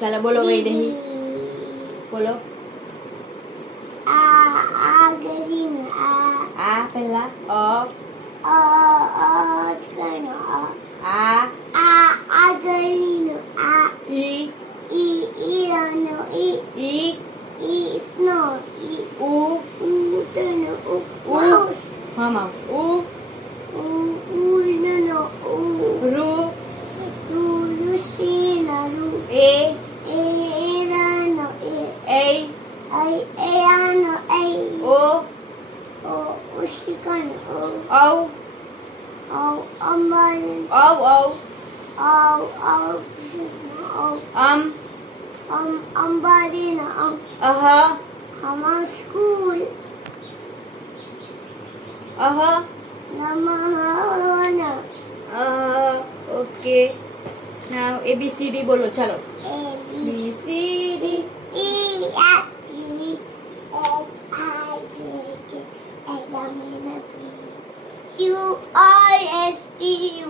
ચાલો બોલો વૈદેહી બોલો કરીને આ પહેલા કરીને આ કરીને ઈ ઈ ઈ snow ઉ mouse હા માઉસ ઉ રૂ એ ઓ અહ school ઓકે નાઉ ABCD બોલો ચાલો A BCD QRSTU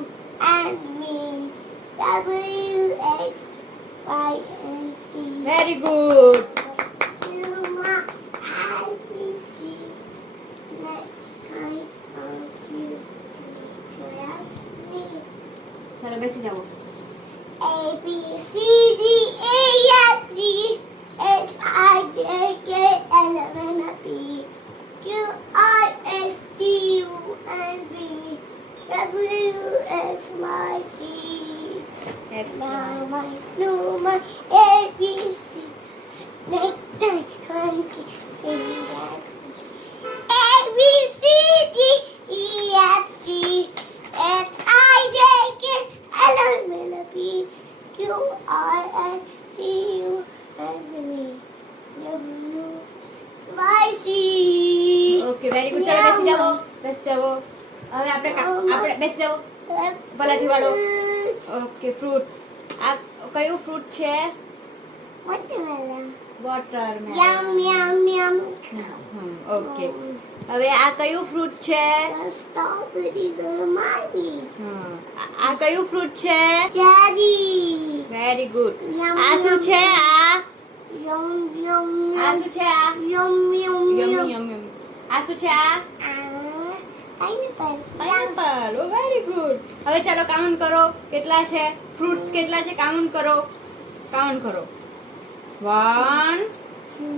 and me WXYZ. Very good ચાલો બેસી જાઓ A B C D E F G H I J K L M N P Q R S T U and V W X Y Z. Now my number A B C next time monkey sing that. A B C D E F G H I J K L M N P Q R S T U and V W Y Z. Okay very good ચાલો બેસી જાઓ હવે આપણે બેસી જાઓ પલાઠી વાળો okay fruits આ કયું ફ્રૂટ છે Watermelon. Watermelon Yum yum yum. Okay હવે આ કયું ફ્રૂટ છે Strawberries are mine. આ કયું ફ્રૂટ છે Daddy. વેરી ગુડ Yum, આ શું yum. છે આ Yum yum આ yum. શું છે આ Yum yum Yama yum. Yama Yama આ શું છે આ Pineapple. પાઇનેપલ ઓ વેરી ગુડ હવે ચાલો કાઉન્ટ કરો કેટલા છે ફ્રૂટ્સ કેટલા છે કાઉન્ટ કરો 1 Two.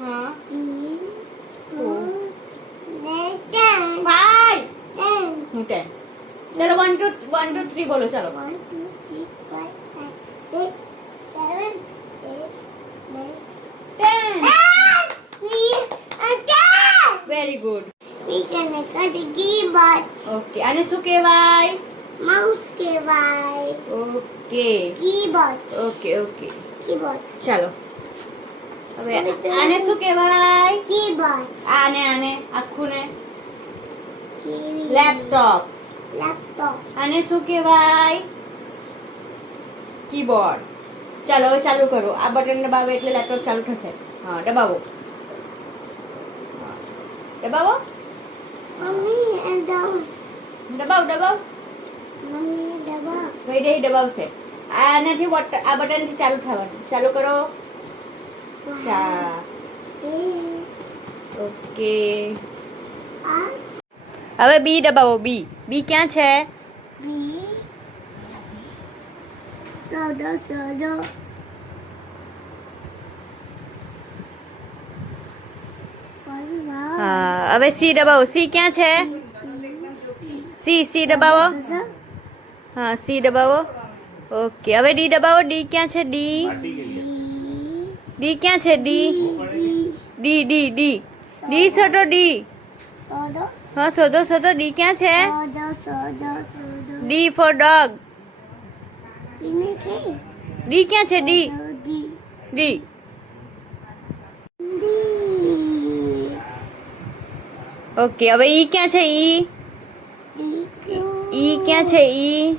હા 3. 4 10. 5 10. હું 10 ચલો 1 2 3 બોલો ચાલો 1, 2, 3, 4, 5, 6, 7, 8, 9. 10 We are done. Very good We gonna cut the keyboard. Okay આને શું કહેવાય Mouse keyboard. Okay Keyboard. Okay okay Keyboard. ચાલો હવે આને શું કહેવાય Keyboard. આને આખું ને TV. Laptop Laptop. આને શું કહેવાય કીબોર્ડ ચાલો હવે ચાલુ કરો આ બટન દબાવો એટલે લેપટોપ ચાલુ થશે હા દબાવો દબાવો Mommy and down. દબાવ Mommy and down. વૈદેહી દબાવશે આનાથી આ બટનથી ચાલુ થવાનું ચાલુ કરો ચા ઓકે હવે બી દબાવો બી ક્યાં છે B. Soda. હા હવે સી દબાવો સી ક્યાં છે સી દબાવો હા સી દબાવો ઓકે હવે ડી દબાવો ડી ક્યાં છે ડી ક્યાં છે ડી શોધો ડી હા શોધો ડી ક્યાં છે ડી ફોર ડોગ ડી ક્યાં છે ડી ઓકે હવે ઈ ક્યાં છે ઈ ક્યાં છે ઈ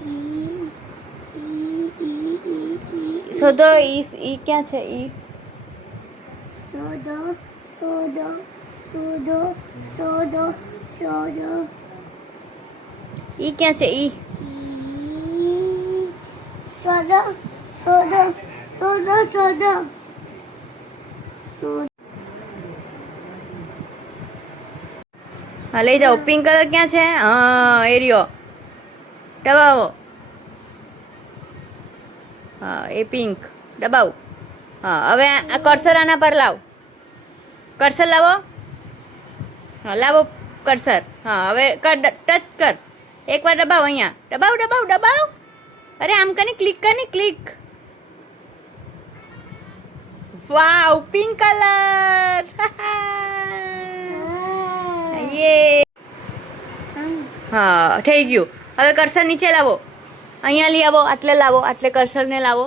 શોધો ઈ ક્યાં છે ઈ ઈ ક્યાં છે ઈ શોધો હા લઈ જાઓ. પિંક કલર ક્યાં છે? હા એરિયો દબાવો. હા એ પિંક દબાવ. હા હવે આ કર્સર આના પર લાવ. કર્સર લાવો. હા લાવો કર્સર. હા હવે ટચ કર. એકવાર દબાવ અહીંયા. દબાવ. અરે આમ કરીને ક્લિક. વાવ પિંક કલર. યે. હા થઈ ગયું. હવે કર્સર નીચે લાવો. અહીંયા લઈ આવો. આટલે કર્સરને લાવો.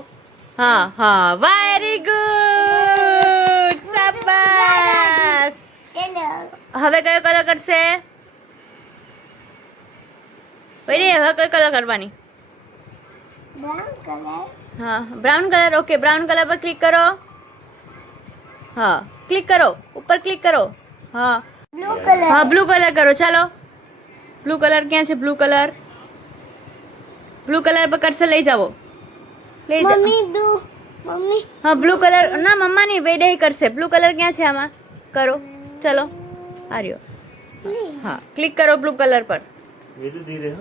હા વેરી ગુડ. શાબાશ. હવે કયો કલર કરશે? હવે કયો કલર કરવાની? હા brown colour. Okay brown colour પર ક્લિક કરો. હા ક્લિક કરો. ઉપર ક્લિક કરો. હા બ્લુ કલર કરો. ચાલો બ્લુ કલર ક્યાં છે? બ્લુ કલર પર કર્સર લઈ જાઓ. મમ્મી હા બ્લુ કલર ના મમ્મા નહીં વેડે કરશે. બ્લુ કલર ક્યાં છે? આમાં કરો. ચલો આ રહ્યો. હા ક્લિક કરો બ્લુ કલર પર.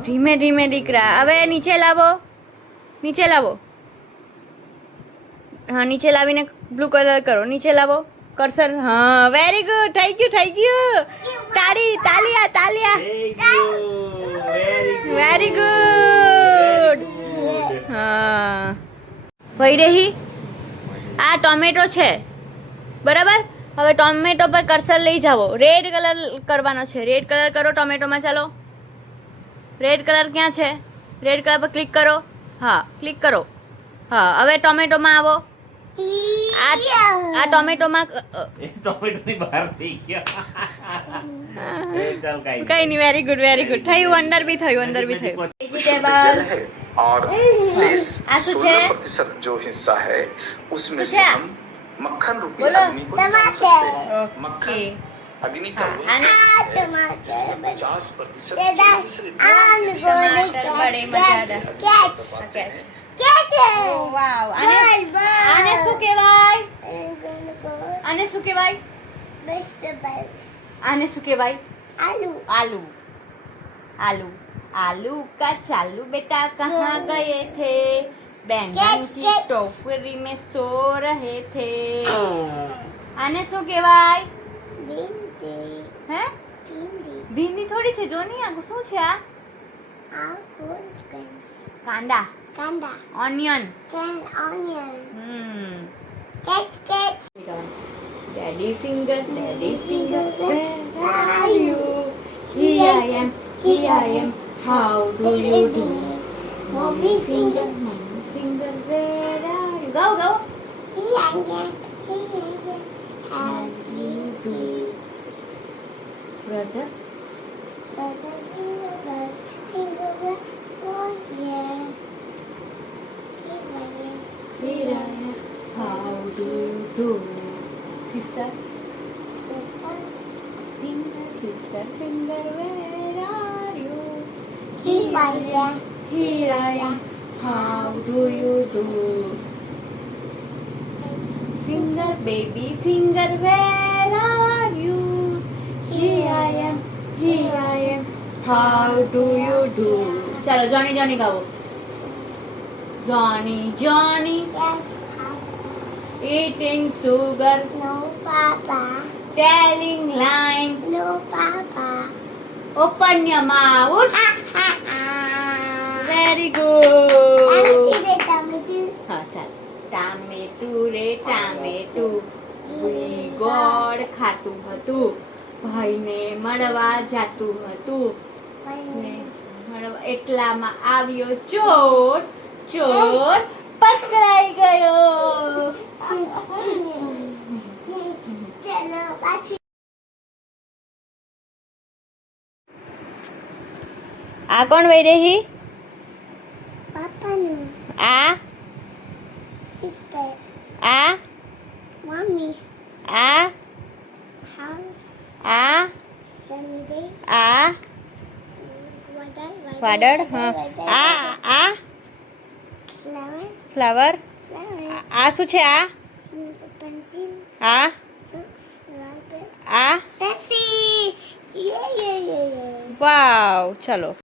ધીમે દીકરા. હવે નીચે લાવો. હા નીચે લાવીને બ્લુ કલર કરો. નીચે લાવો કર્સર. હા વેરી ગુડ. થઈ ગયું. તાલિયા. Very good. હા વૈદેહી આ ટોમેટો છે બરાબર. હવે ટોમેટો પર કર્સર લઈ જાઓ. રેડ કલર કરવાનો છે. રેડ કલર કરો ટોમેટોમાં. ચાલો રેડ કલર ક્યાં છે? રેડ કલર પર ક્લિક કરો. હા ક્લિક કરો. હા હવે ટોમેટોમાં આવો. આ ટોમેટોમાં ટોમેટોની બહાર થઈ ગયા. ચાલ કઈ નહીં. વેરી ગુડ થયું. અંદર બી થયું. जल है और शेष आंसू 16% जो हिस्सा है उसमें से हम मक्खन रूपी बोलो। अग्नि को निकाल सकते हैं। ओके मक्खन अग्नि का हाँ, वही आने- स्रोत है जिसमें 50% जल से टमाटर बड़े मजादार. दबाते हैं। વાવ. આને શું કહેવાય? આને શું કહેવાય? आलू का चालू बेटा कहाँ गए थे? बैंगन की टोकरी में सो रहे थे. આને શું કહેવાય? હે ભીંડી થોડી છે. જો નહીં આ શું છે? આ કાંદા. Onion. Daddy finger, where are you? Here I am. How do you do? Mommy finger, where are you? Go. Brother. Here I am. How do you do? Sister. Finger, where are you? Here I am. How do you do? Finger, baby finger, where are you? Here I am. How do you do? चलो Johnny गाओ. Johnny eating sugar, telling line, open your mouth. Very good. हाँ चल. टाમેટુ ગોળ ખાતું હતું. ભાઈને મળવા જાતું હતું. એટલામાં આવ્યો ચોર પકડાઈ ગયો. આ કોણ વૈદેહી? આ વાદળ. હા આ ફ્લાવર. આ શું છે આ पेंसिल આ આ पेंसिल ये વાવ ચલો